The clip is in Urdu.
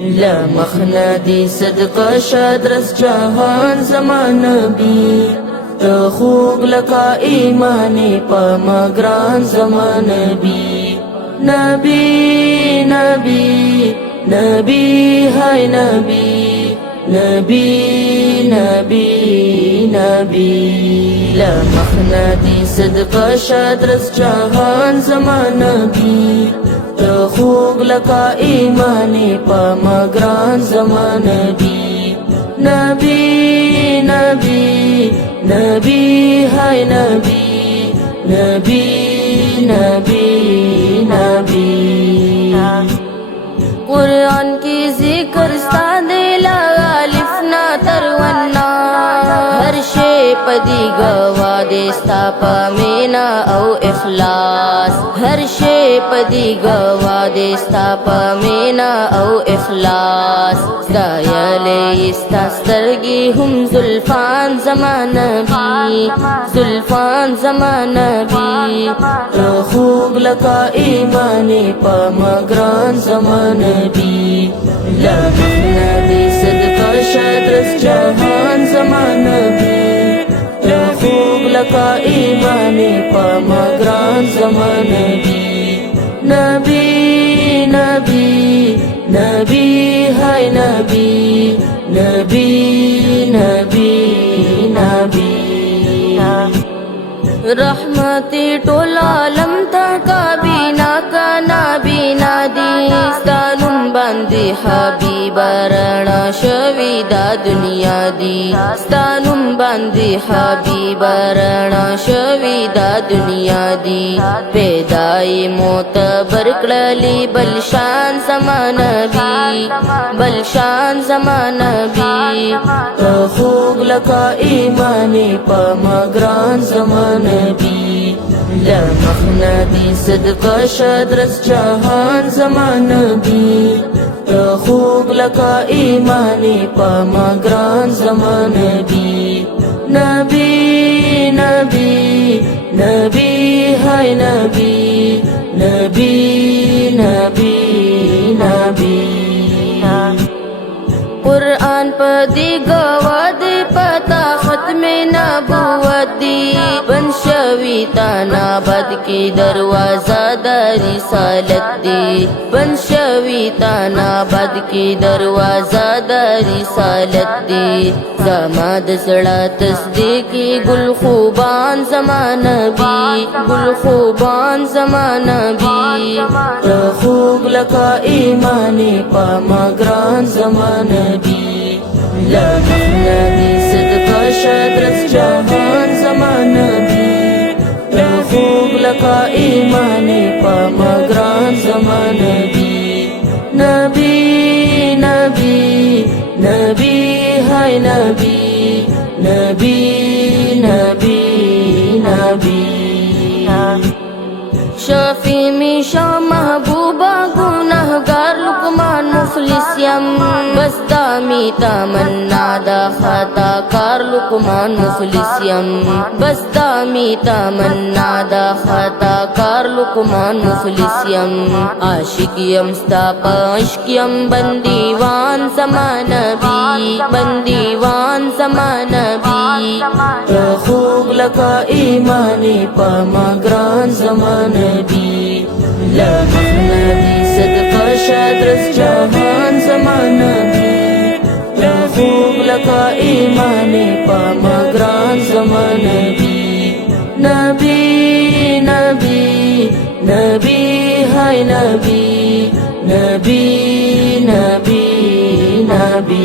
لا مخنادي صدق شادرس جهان زمان نبی تخوگ لکا ایمانی پا مگران زمان نبی نبی نبی نبی ہے نبی نبی نبی نبی لا مخنادی صدق شادرس جهان زمان نبی تخوگ لکا ایمانی پا مگران زمان نبی نبی نبی نبی ہے نبی نبی نبی نبی قرآن کی ذکر سادلا الف نا ترونا ہر شے پدی گوا دیستا پامینا او اخلاص ہر شے پدی گوا دیستا پامینا او اخلاص دایلے استا سترگی ہم زلفان زمان نبی زلفان زمان نبی خوب لکا ایمانی پا مگران زمان نبی لا مخنادی صدقہ شادرس جہان زمان نبی خوب لکا ایمانی پا مگران زمان نبی نبی نبی نبی ہے نبی نبی نبی نبی رحمتی ٹول عالم تا کابینا کا نابینا دی ستانم باندی حبیب رنا شوی دا دنیا دی ستانم باندی حبیب رنا شوی دا دنیا دی پیدائی معتبر کړلی بلشان زمان نبی بلشان زمان نبی خوب لکا ایمانی پا مگران زمان نبی لا مخنادی صدقہ شادرس جہان زمان نبی خوب لکا ایمانی پا مگران زمان نبی نبی نبی نبی ہے نبی نبی نبی نبی قرآن پا دی گوا دی پتا ختم نبوت دی بن شوی تانا بد کی دروازہ دا رسالت دی بن شوی تانا بد کی دروازہ دا رسالت دی زماد سڑا تصدیقی گل خوبان زمان نبی گل خوبان زمان نبی خوب لکا ایمانی پا مگران زمان نبی لا مخنادی صدقہ شادرس جہان زمان نبی خوب لکا ایمانی پا مگران زمان نبی نبی نبی نبی ہے نبی نبی نبی نبی شفیع می شا محبوبا گناہگار لقمان مخلص یم بس دامی تمنا دا خطا کار لقمان مخلص یم بس دامی تمنا دا خطا کار لقمان مخلص یم عاشق یم ستا پا عشق یم بندیوان زمان نبی بندیوان زمان نبی خوب لکا ایمانی پا مگران زمان نبی لا مخنادی صدقہ شادرس جہان زمان نبی خوب لکا ایمانی پا مگران زمان نبی نبی نبی نبی ہے نبی نبی نبی نبی